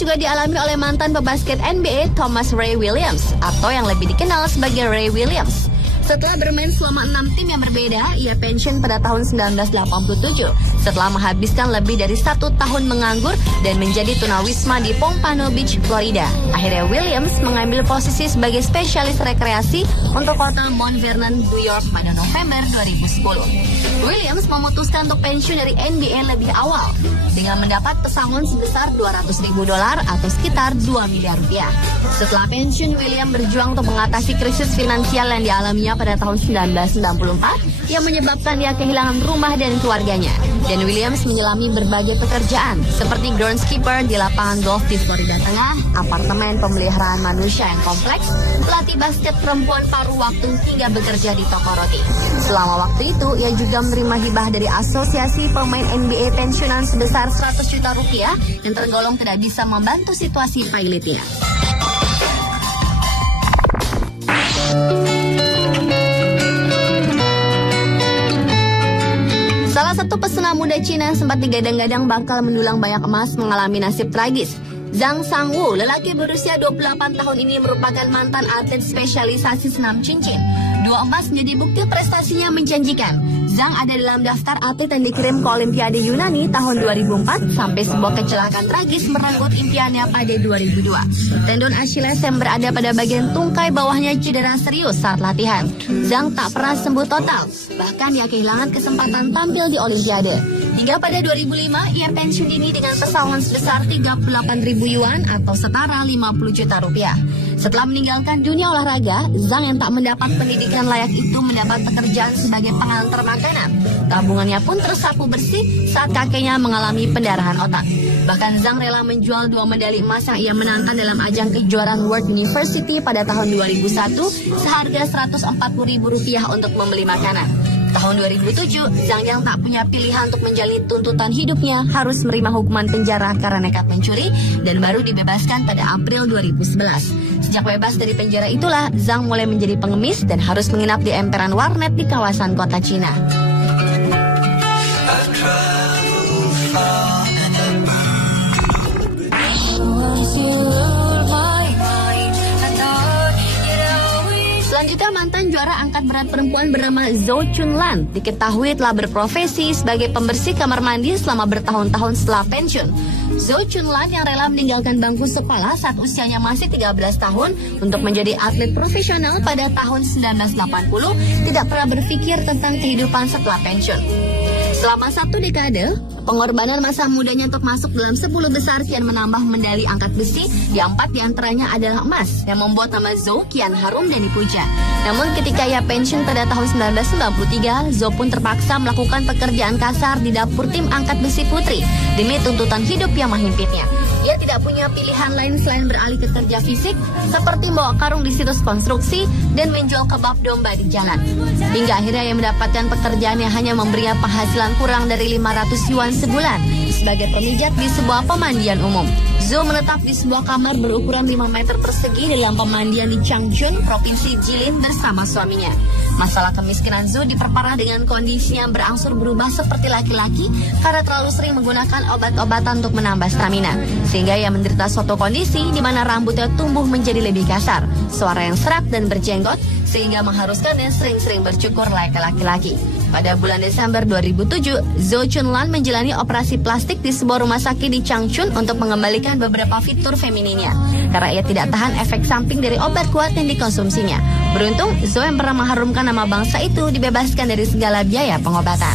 juga dialami oleh mantan pebasket NBA Thomas Ray Williams atau yang lebih dikenal sebagai Ray Williams. Setelah bermain selama 6 tim yang berbeda, ia pensiun pada tahun 1987 setelah menghabiskan lebih dari 1 tahun menganggur dan menjadi tunawisma di Pompano Beach, Florida. Akhirnya Williams mengambil posisi sebagai spesialis rekreasi untuk kota Mount Vernon, New York pada November 2010. Williams memutuskan untuk pensiun dari NBA lebih awal dengan mendapat pesangon sebesar $200.000 atau sekitar 2 miliar rupiah. Setelah pensiun, Williams berjuang untuk mengatasi krisis finansial yang dialaminya pada tahun 1994 yang menyebabkan dia kehilangan rumah dan keluarganya. Dan Williams menyelami berbagai pekerjaan seperti groundskeeper di lapangan golf di Florida Tengah, apartemen pemeliharaan manusia yang kompleks, pelatih basket perempuan paruh waktu, hingga bekerja di toko roti. Selama waktu itu, ia juga menerima hibah dari Asosiasi Pemain NBA Pensiunan sebesar $100 juta yang tergolong tidak bisa membantu situasi pilotnya. Salah satu pesona muda Cina yang sempat digadang-gadang bakal mendulang banyak emas mengalami nasib tragis. Zhang Sangwu, lelaki berusia 28 tahun ini merupakan mantan atlet spesialisasi senam cincin. 2 emas menjadi bukti prestasinya menjanjikan. Zhang ada dalam daftar atlet yang dikirim ke Olimpiade Yunani tahun 2004 sampai sebuah kecelakaan tragis merenggut impiannya pada 2002. Tendon Achilles yang berada pada bagian tungkai bawahnya cedera serius saat latihan. Zhang tak pernah sembuh total, bahkan ia kehilangan kesempatan tampil di Olimpiade. Hingga pada 2005, ia pensiun dini dengan pesangon sebesar 38.000 yuan atau setara 50 juta rupiah. Setelah meninggalkan dunia olahraga, Zhang yang tak mendapat pendidikan layak itu mendapat pekerjaan sebagai pengantar makanan. Tabungannya pun tersapu bersih saat kakeknya mengalami pendarahan otak. Bahkan Zhang rela menjual 2 medali emas yang ia menangkan dalam ajang kejuaraan World University pada tahun 2001 seharga Rp140.000 untuk membeli makanan. Tahun 2007, Zhang yang tak punya pilihan untuk menjalani tuntutan hidupnya harus menerima hukuman penjara karena nekat mencuri dan baru dibebaskan pada April 2011. Sejak bebas dari penjara itulah, Zhang mulai menjadi pengemis dan harus menginap di emperan warnet di kawasan kota Cina. Selanjutnya, mantan juara angkat berat perempuan bernama Zhou Chunlan diketahui telah berprofesi sebagai pembersih kamar mandi selama bertahun-tahun setelah pensiun. Zhou Chunlan yang rela meninggalkan bangku sekolah saat usianya masih 13 tahun untuk menjadi atlet profesional pada tahun 1980 tidak pernah berpikir tentang kehidupan setelah pensiun. Selama 1 dekade, pengorbanan masa mudanya untuk masuk dalam 10 besar kian menambah medali angkat besi, yang 4 diantaranya adalah emas, yang membuat nama Zhou kian harum dan dipuja. Namun ketika ia pensiun pada tahun 1993, Zhou pun terpaksa melakukan pekerjaan kasar di dapur tim angkat besi putri demi tuntutan hidup yang menghimpitnya. Ia tidak punya pilihan lain selain beralih ke kerja fisik, seperti membawa karung di situs konstruksi dan menjual kebab domba di jalan. Hingga akhirnya ia mendapatkan pekerjaan yang hanya memberinya penghasilan kurang dari 500 yuan sebulan sebagai pemijat di sebuah pemandian umum. Zhou menetap di sebuah kamar berukuran 5 meter persegi dalam pemandian di Changchun, Provinsi Jilin bersama suaminya. Masalah kemiskinan Zhou diperparah dengan kondisi yang berangsur berubah seperti laki-laki karena terlalu sering menggunakan obat-obatan untuk menambah stamina. Sehingga ia menderita suatu kondisi di mana rambutnya tumbuh menjadi lebih kasar, suara yang serak dan berjenggot, sehingga mengharuskannya sering-sering bercukur layaknya laki-laki. Pada bulan Desember 2007, Zhou Chunlan menjalani operasi plastik di sebuah rumah sakit di Changchun untuk mengembalikan beberapa fitur femininnya, karena ia tidak tahan efek samping dari obat kuat yang dikonsumsinya. Beruntung, Zhou yang pernah mengharumkan nama bangsa itu dibebaskan dari segala biaya pengobatan.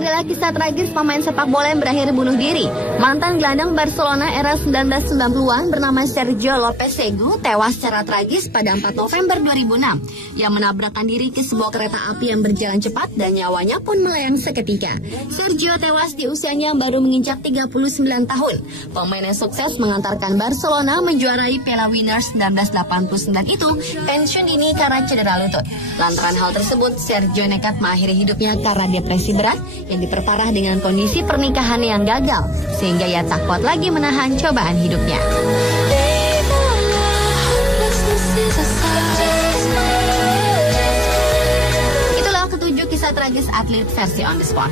Adalah kisah tragis pemain sepak bola yang berakhir bunuh diri. Mantan gelandang Barcelona era 1990-an bernama Sergio Lopez-Segu tewas secara tragis pada 4 November 2006. Ia menabrakkan diri ke sebuah kereta api yang berjalan cepat dan nyawanya pun melayang seketika. Sergio tewas di usianya yang baru menginjak 39 tahun. Pemain yang sukses mengantarkan Barcelona menjuarai Piala Winners 1989 itu pensiun dini karena cedera lutut. Lantaran hal tersebut, Sergio nekat mengakhiri hidupnya karena depresi berat yang diperparah dengan kondisi pernikahan yang gagal, sehingga ia tak kuat lagi menahan cobaan hidupnya. kisah tragis atlet versi on the spot.